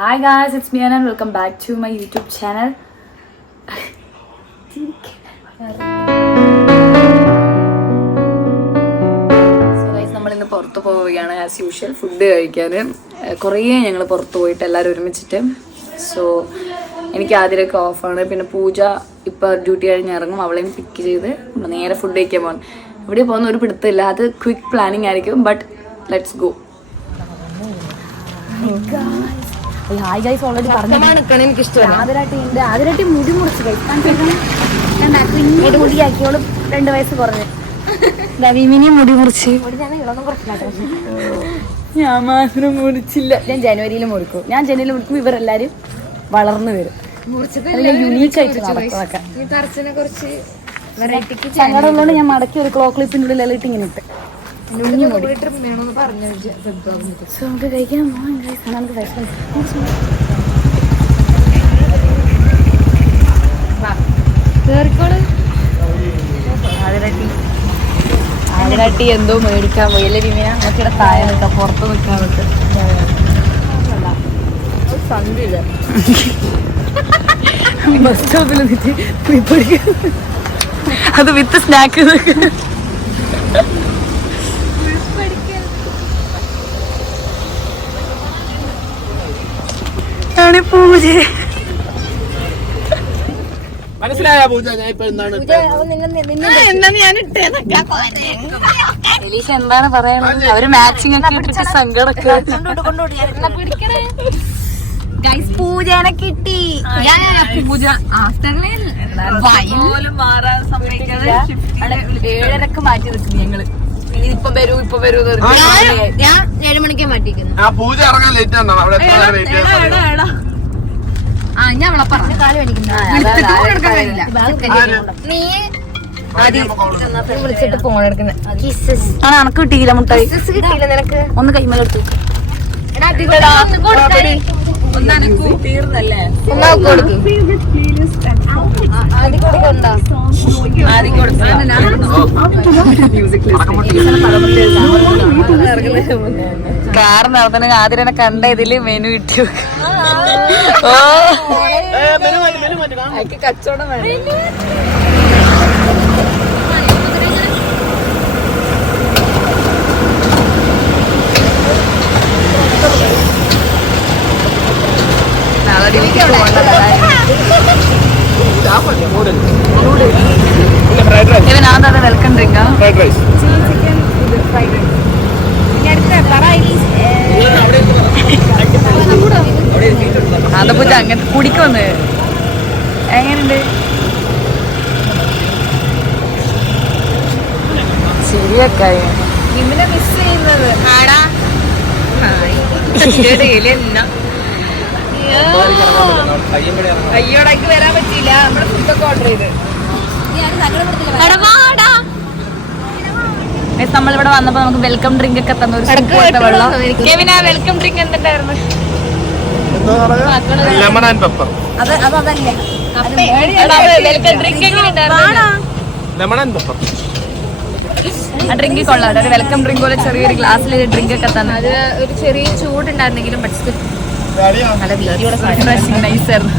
Hi guys, it's me and welcome back to my YouTube channel. So guys, നമ്മൾ ഇന്ന് പുറത്ത് പോവുകയാണ് as usual food കഴിക്കാൻ. കുറേ ഞങ്ങൾ പുറത്ത് പോയിട്ട് എല്ലാവരും ഒരുമിച്ചിട്ട്. സോ എനിക്ക് ആദ്യമൊക്കെ ഓഫാണ്. പിന്നെ പൂജ ഇപ്പോൾ ഡ്യൂട്ടി കഴിഞ്ഞ് ഇറങ്ങും. അവളെയും പിക്ക് ചെയ്ത് നമ്മൾ നേരെ ഫുഡ് കഴിക്കാൻ പോകണം. ഇവിടെ പോകുന്ന ഒരു പിടുത്തമില്ല. അത് ക്വിക്ക് പ്ലാനിങ് ആയിരിക്കും. But let's go. Hi guys, already ആതിരാട്ടി മുടി മുറിച്ച് കഴിക്കാൻ മുടിയാക്കിയോളും 2 വയസ്സ് കുറഞ്ഞ് ദവിമിനി മുടി മുറിച്ച്. ഞാൻ മാത്രം മുറിച്ചില്ല. ഞാൻ ജനുവരിയിൽ മുറിക്കും. ഞാൻ ജനുവരിയിൽ മുറിക്കും. ഇവരെല്ലാരും വളർന്നു വരും. യുണീക്ക് ആയിട്ട് നടക്കുന്നതൊക്കെ സങ്കടമുള്ളതുകൊണ്ട് ഞാൻ മടക്കി ഒരു ക്ലോക്ക് ക്ലിപ്പിന്റെ ഉള്ളിൽ ഇട്ട് ഇങ്ങനെ ഇട്ട് കഴിക്കാൻ ആതിരാട്ടി എന്തോ മേടിക്കാൻ പോയി. അല്ലേ വിമയ? നമുക്കിവിടെ താഴെ നിൽക്കാം, പുറത്ത് നിൽക്കാൻ പറ്റും. ബസ് സ്റ്റോപ്പിൽ അത് വിത്ത് സ്നാക്ക് പൂജ. മനസ്സിലായ പൂജ? ഞാൻ ഇപ്പൊ എലീഷ എന്താണ് പറയണത്? അവര് മാച്ചിങ് ഒക്കെ ഇട്ടിട്ട് സങ്കടൊക്കെ. പൂജനെ കിട്ടി. പൂജ മാറാൻ സമ്മതിക്കാതെ 7:30 മാറ്റി നിൽക്കുന്നു ഞങ്ങള്. ഇപ്പൊ വരൂ ഞാൻ 7 മണിക്കേ മാറ്റിക്കുന്നു. പൂജ ഇറങ്ങാൻ ലേറ്റ് ആണ്. ഞാൻ അവളെ പറഞ്ഞു കാല് നീ വിളിച്ചിട്ട് ഫോൺ എടുക്കുന്നത്. അനക്ക് കിട്ടിയില്ല മുട്ടായി? കിട്ടിയില്ല നിനക്ക്? ഒന്ന് കൈമലെടുത്തു. തീർന്നല്ലേ? കാർ നടത്തണ ആതിരനെ കണ്ട ഇതില് മെനു ഇട്ടു. ഓ കച്ചവടം വേണം. വെൽക്കം ഡ്രിങ്ക് അതപ്പൂജ അങ്ങനെ കുടിക്കൊന്ന്. എങ്ങനെയുണ്ട്? ശരിയൊക്കെ ഇമിനെ മിസ് ചെയ്യുന്നത്. അയ്യോടേക്ക് വരാൻ പറ്റിയില്ല. നമ്മുടെ ഫുഡൊക്കെ ഓർഡർ ചെയ്ത് നമ്മളിവിടെ വന്നപ്പോ നമുക്ക് വെൽക്കം ഡ്രിങ്ക് ഒക്കെ തന്ന ഒരു വെള്ളം. കെവിൻ, ആ വെൽക്കം ഡ്രിങ്ക് എന്തുണ്ടായിരുന്നു? Lemon and pepper. അതല്ലേ welcome drink lemon and pepper. ആ ഡ്രിങ്ക് കൊള്ളാം. ഒരു വെൽക്കം ഡ്രിങ്ക് പോലെ ചെറിയൊരു ഗ്ലാസ്സിൽ ഡ്രിങ്ക് ഒക്കെ തന്നെ. അത് ഒരു ചെറിയ ചൂടുണ്ടായിരുന്നെങ്കിലും നല്ല വീഡിയോടെ നൈസായിരുന്നു.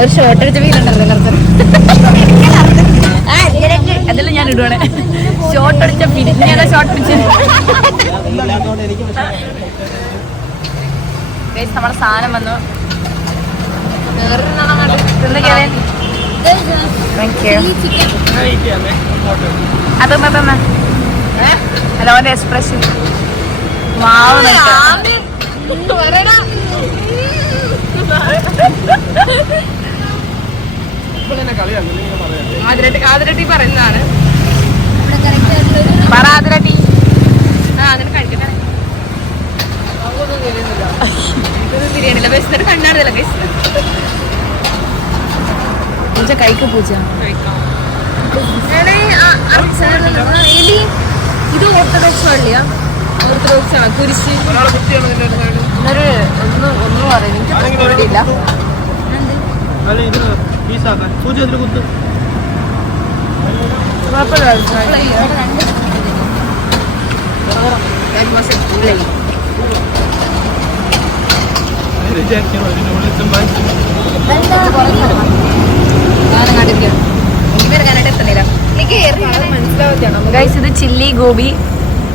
ഒരു ഷോർട്ട് അടിച്ച വീലുണ്ടല്ലോ അതെല്ലാം ഞാൻ ഇടുവാണ്. ഷോർട്ട് അടിച്ച പിന്നെ ഷോർട്ട് അടിച്ച നമ്മളെ സാധനം വന്നു. അതൊന്നാ തന്നെ ഹലോ എക്സ്പ്രഷൻ. ആതിരട്ടി പറയുന്നതാണ്. പറ ആതിരട്ടി. അതിന് കഴിക്കട്ടെ. ബിരിയാണില്ല ബസ്സിന് കണ്ണാടില്ല. പൂജ കഴിക്കും. പൂജ ഇത് ഓർത്തഡോക്സ് പള്ളിയാ? ഓർത്തഡോക്സ് ആണ്. കുരിശ് ഒന്നും പറയും. എനിക്ക് പേടിയില്ല. ഗൈസ് ഇത് ചില്ലി ഗോബി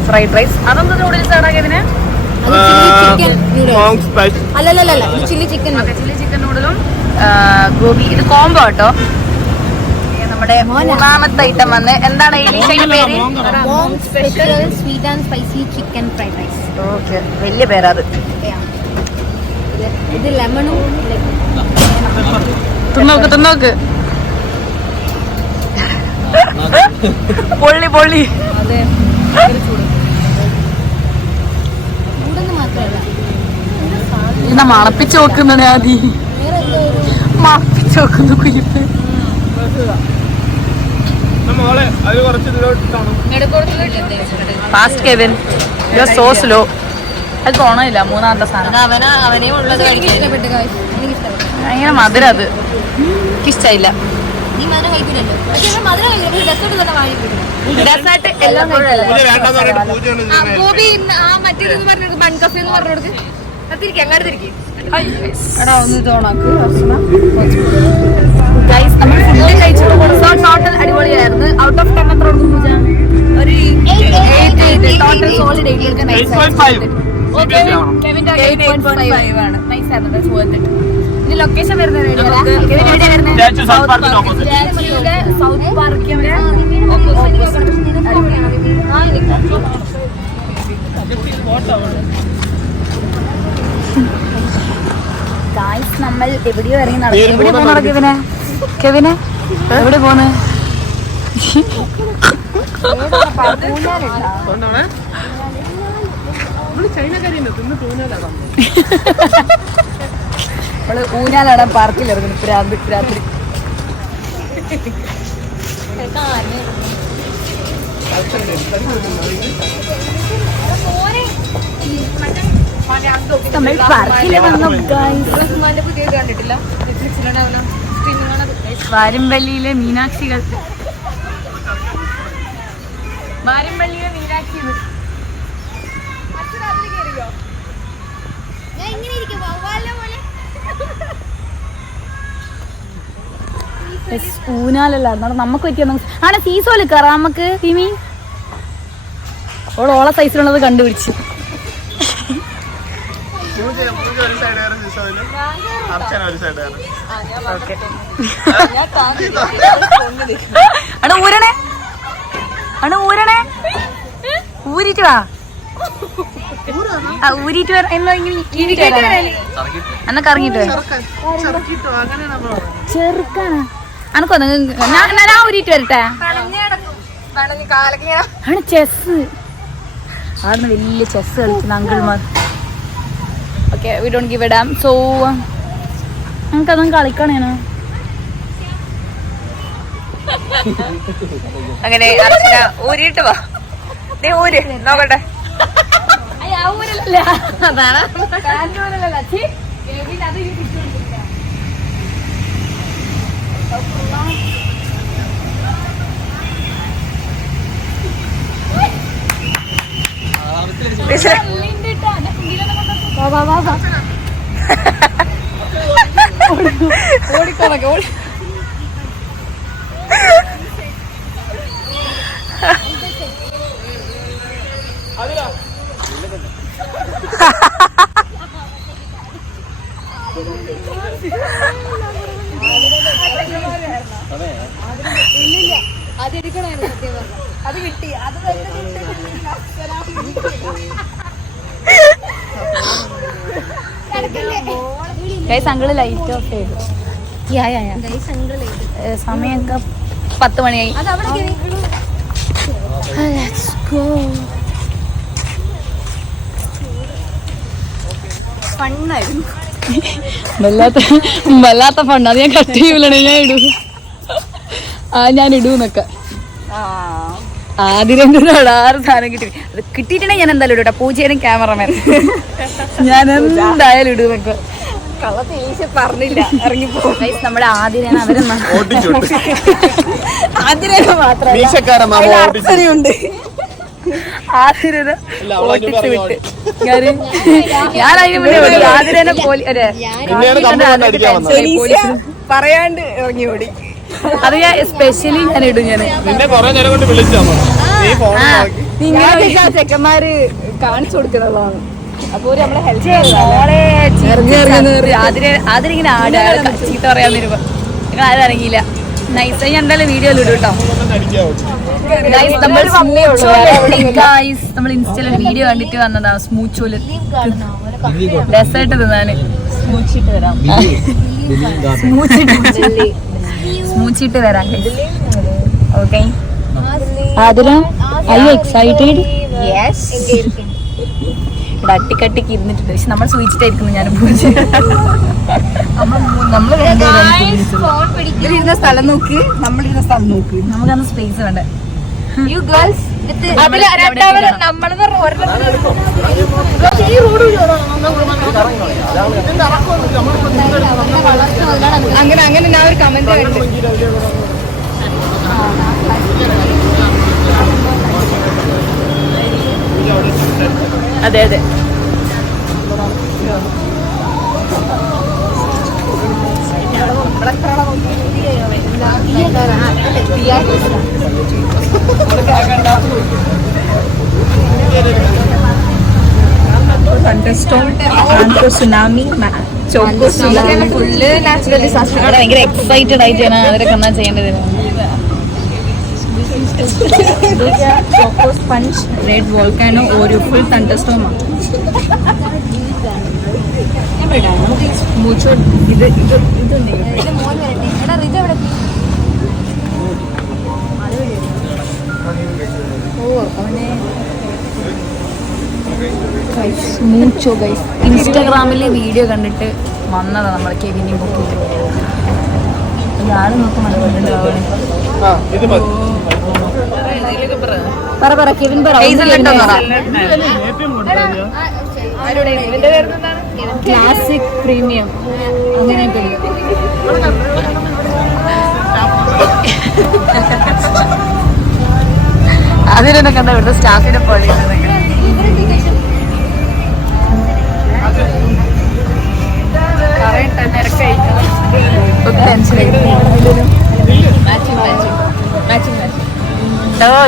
ഫ്രൈഡ് റൈസ്. അതൊന്നും നൂഡിൽസ് ആണ് ഇതിന്. അല്ലല്ല ചില്ലി ചിക്കൻ നൂഡിലും ഗോബി. ഇത് കോംബോ കേട്ടോ. നമ്മുടെ മൂന്നാമത്തെ ഐറ്റം വന്ന് എന്താണ് ഏലീഷയുടെ പേര്? Special sweet and spicy chicken fried rice. Okay, വലിയ പേരാത്. ഇത് ലെമണും തിന്നോക്ക് പൊള്ളി. ചൂടെന്ന് മാത്രമല്ല ഇന്ന മണപ്പിച്ച് നോക്കുന്നതാണ് ആദ്യം. മണപ്പിച്ച് നോക്കുന്നു കുരിപ്പ്. Fast Kevin, you are so slow. അത് തോന്നില്ല. മൂന്നാമത്തെ സാധനം അവനെ ഉള്ളത് ഇഷ്ടപ്പെട്ടു. ഭയങ്കര മധുരം. അത് എനിക്കിഷ്ടായില്ല. നീ മധുരം കഴിക്കില്ലല്ലോ. പക്ഷെ മധുരം കഴിക്കില്ല. ഡെസേർട്ട് തന്നെ വാങ്ങിക്കില്ല. ഡെസേർട്ട് എല്ലാം ഗോപി മറ്റേതെന്ന് പറഞ്ഞത് ബൺ കഫേ എന്ന് പറഞ്ഞോടത്ത് തിരിക്കും അങ്ങോട്ട് തിരിക്കും. ഗൈസ് നമ്മൾ ഫുഡ് കഴിച്ചിട്ട് ടോട്ടൽ അടിപൊളിയായിരുന്നു. ഔട്ട് ഓഫ് 10 എത്ര കൊടുക്കും പൂജ? ഒരു 8 ടോട്ടൽ സോളിഡ് 8.5 ആണ്. നൈസ് ആയിരുന്നു. That's worth it. ഇനി ലൊക്കേഷൻ വരുന്നത് സൗത്ത് പാർക്കിന്റെ ഗായ്സ് നമ്മൾ എവിടെയോ ഇറങ്ങി നടക്കും. എവിടെ പോണ കെവിനെ എവിടെ പോണ്? നമ്മള് ഊഞ്ഞാലാടാൻ പാർക്കിൽ ഇറങ്ങുന്നു. രാത്രി നമ്മൾ പാർക്കിൽ വന്നു. കണ്ടിട്ടില്ല. വാരംപള്ളിയിലെ മീനാക്ഷി ഊനാലല്ല നമുക്ക് പറ്റിയ ആണ്. സീസോല് കയറാം നമുക്ക്. ടീമി ഓള സൈസിലുള്ളത് കണ്ടുപിടിച്ചു. ഊരണേ ഊരിട്ട് വാ. ഊരിട്ട് എന്നൊക്കെ ഇറങ്ങിട്ട് ചെറുക്കാണ്. അനക്കൊന്ന് ഞാൻ ഊരിട്ട് വരട്ടെ. ആണ് ചെസ്. അവിടുന്ന് വലിയ ചെസ് കളിക്കുന്ന അങ്കിൾമാർ. Okay, we don't give a damn. So നമുക്കതൊന്നും കളിക്കണേനോ. അങ്ങനെ ഊരിട്ട് വാ. നീ ഊര് നോക്കട്ടെ. ഓടിക്കോളൊക്കെ ഓടി. അത് കിട്ടി. അത് അങ്കിള് ലൈറ്റ് ഓഫ് ചെയ്തു. സമയമൊക്കെ 10 മണിയായി. ഫണ്ണായിരുന്നു. വല്ലാത്ത ഫണ്ട്. അത് ഞാൻ കട്ട് ചെയ്യൂലേ. ഞാൻ ഇടൂന്നൊക്കെ. ആദ്യം 6 സാധനം കിട്ടി. അത് കിട്ടിയിട്ടുണ്ടെങ്കിൽ ഞാൻ എന്തായാലും ഇടൂട്ടാ. പൂജയും ക്യാമറമാൻ ഞാൻ എന്തായാലും ഇടൂന്നൊക്കെ. പറഞ്ഞില്ല ഇറങ്ങിപ്പോ. നമ്മുടെ ആദ്യം അവരെന്നാ ആദ്യം മാത്രമല്ല ഉണ്ട്. ആതിരനെ ഓട്ടിച്ച് വിട്ട് ഞാൻ അതിന് മുന്നേ ഓടി. ആതിരനെ പറയാണ്ട് ഇറങ്ങി ഓടി. അത് ഞാൻ സ്പെഷ്യലി ഞാൻ ഇടും. ഞാൻ നിന്നെ കുറെ നേരം കൊണ്ട് വിളിച്ചോ നീ ഫോൺ ചെക്കന്മാര് കാണിച്ചു കൊടുക്കുന്നതാണ്. അപ്പൊ നമ്മളെ ഹെൽപ്പ് അതിരിങ്ങനെ ആട് ചീത്ത പറയാൻ വരുമ്പോ നിങ്ങൾ ആരും ഇറങ്ങിയില്ല. നൈസായി ഞാൻ എന്തായാലും വീഡിയോയിൽ ഇടും കേട്ടോ. നമ്മൾ ഇൻസ്റ്റയിൽ വീഡിയോ കണ്ടിട്ട് വന്നതാ. സ്മൂച്ചോല് രസമായിട്ട് തിന്നാന് സ്മൂച്ചിട്ട് വരാം. Okay Athira, I you excited? അട്ടിക്കട്ടിക്ക് ഇരുന്നിട്ടുണ്ട്. പക്ഷെ നമ്മൾ സൂചിച്ചിട്ടായിരിക്കുന്നു ഞാൻ നമ്മളിരുന്ന സ്ഥലം നോക്ക്, നമ്മളിരുന്ന സ്ഥലം നോക്ക്. നമുക്കന്ന് സ്പേസ് വേണ്ടേ. അങ്ങനെ അങ്ങനെ ഞാൻ ഒരു കമന്റ് കണ്ടു. അതെ അതെ സുനാമി ഫുള്ള് നാച്ചുറൽ ഡിസാസ്റ്റർ. ഭയങ്കര എക്സൈറ്റഡ് ആയിട്ടാണ് അവരൊക്കെ എന്നാ ചെയ്യേണ്ടത്. ചോക്കോ സ്പഞ്ച്, റെഡ് വോൾക്കാനോ, ഒരു ഫുൾ തണ്ടർസ്റ്റോം. ഇത് ഇൻസ്റ്റാഗ്രാമില് വീഡിയോ കണ്ടിട്ട് വന്നതാ നമ്മൾ കെവിനി ബുക്ക്. ആള് നോക്കാൻ ക്ലാസിക് പ്രീമിയം അങ്ങനെയൊക്കെ. അതിനൊക്കെ എന്താ ഇവിടുത്തെ സ്റ്റാഫിനെ പോലെ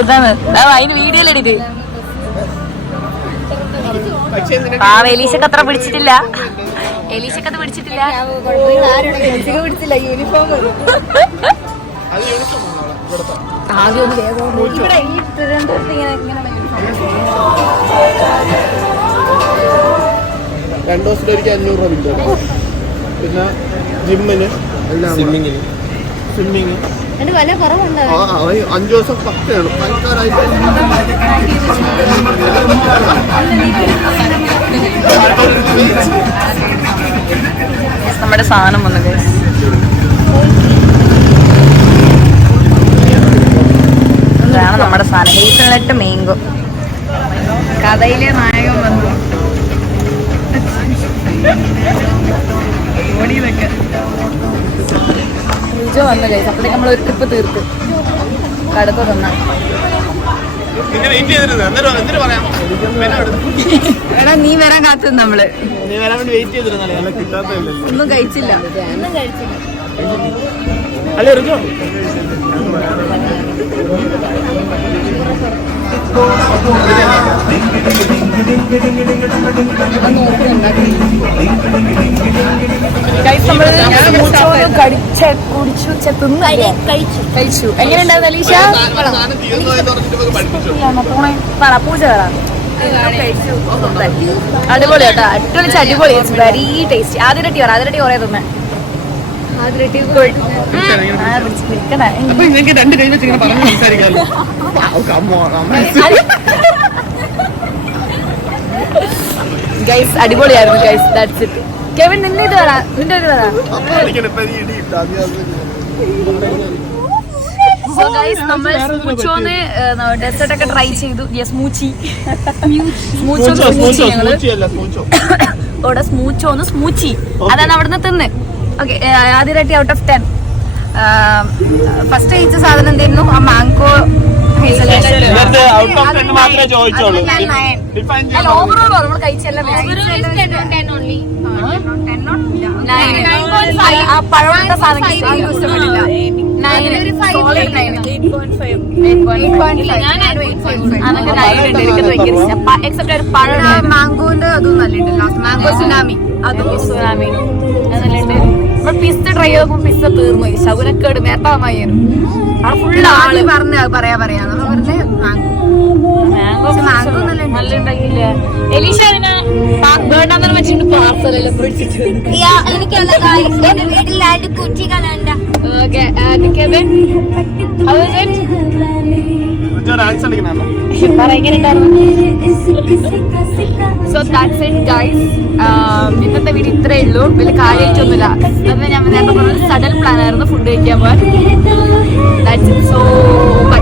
ഇതാണ് അതിന് വീഡിയോയിൽ എഡിറ്റ്. എലീശക്ക് അത്ര പിടിച്ചിട്ടില്ല. എലീശക്കത് പിടിച്ചിട്ടില്ല. പിടിച്ചില്ല. യൂണിഫോം ആദ്യം ഇവിടെ ഈ തിരുവനന്തപുരത്ത് ഇങ്ങനെ 2 ദിവസത്തിലേക്ക് 500 രൂപ കിട്ടും. പിന്നെ ജിമ്മിന് സ്വിമ്മിങ് വില കുറവുണ്ട്. 5 ദിവസം 10 ആണ്. നമ്മുടെ സാധനം വന്നു. ഇതാണ് നമ്മുടെ സാധനം. Hazelnut mango. കഥയിലെ നായകൻ വന്നു. ഓടിയതൊക്കെ രുചോ വന്നു കഴിച്ചു. അപ്പോഴേക്ക് നമ്മൾ ഒരു ട്രിപ്പ് തീർത്ത് കടത്ത് തന്ന. എടാ നീ വരാൻ കാത്തു നമ്മള് ഒന്നും കഴിച്ചില്ല. കഴിച്ചു. എങ്ങനെയുണ്ടായിരുന്നു അലീഷ? പൂജ അടിപൊളി കേട്ടോ. അടിപൊളി. Very tasty. ആദ്യരട്ടി കുറെ തന്നെ. ഗൈസ് അടിപൊളിയായിരുന്നു ഗൈസ്. That's it. കെവിൻ നിന്റെ ഇത് പറ. നിന്റെ ഒരു പറ. സോ ഗൈസ് നമ്മൾ സ്മൂച്ചോന്ന് ഡെസേർട്ട് ഒക്കെ ട്രൈ ചെയ്തു. സ്മൂച്ചി ഇവിടെ സ്മൂച്ചോന്ന് സ്മൂച്ചി അതാണ് അവിടുന്ന് തിന്ന്. ഓക്കെ ആദ്യമായിട്ട് ഔട്ട് ഓഫ് 10. ഫസ്റ്റ് കഴിച്ച സാധനം എന്തായിരുന്നു? ആ മാംഗോ ഇന്നത്തെ ഔട്ട് ഓഫ് 10 മാത്രമേ ചോദിച്ചോളൂ. ഡിഫൈൻ അല്ല ഓവറോൾ നമ്മൾ കഴിച്ചെല്ലാം ആ പഴമുണ്ട സാധനം ഇഷ്ടപ്പെട്ടില്ല. 9 അതൊക്കെ 9 ഉണ്ട്. എനിക്കത് ഭയങ്കര ഇഷ്ടം. എക്സെപ്റ്റ് ഒരു പഴം മാംഗോന്റെ അതും നല്ലുണ്ട്. മാംഗോ സുനാമി അതും സുനാമി അതല്ലുണ്ട്. നമ്മൾ പിസ്ത ട്രൈ ചെയ്തപ്പോൾ പിസ്ത തീർന്നു. ശകുനക്കേട് മേത്താമായിരുന്നു. അവിടെ ഫുള്ള് ആള് പറയാന്ന് പറഞ്ഞ് മാംഗോ നല്ല ഉണ്ടാക്കിയില്ലേ എലീഷ വേണ്ടാന്ന് വെച്ചിട്ട് പാർസലെല്ലാം എനിക്കുള്ള എന്റെ വീട്ടിലായിട്ട് കുറ്റി കലണ്ട ഓക്കെ ഡാൻസ് കളിക്കണോ? So that's it guys. ഇന്നത്തെ വീഡിയോ ഇത്രേ ഉള്ളൂ. വലിയ കാര്യമായിട്ടൊന്നുമില്ല. അതൊക്കെ ഞാൻ നേരത്തെ പറഞ്ഞ സഡൻ പ്ലാൻ ആയിരുന്നു ഫുഡ് കഴിക്കാൻ പോകാൻ. That's it. So by.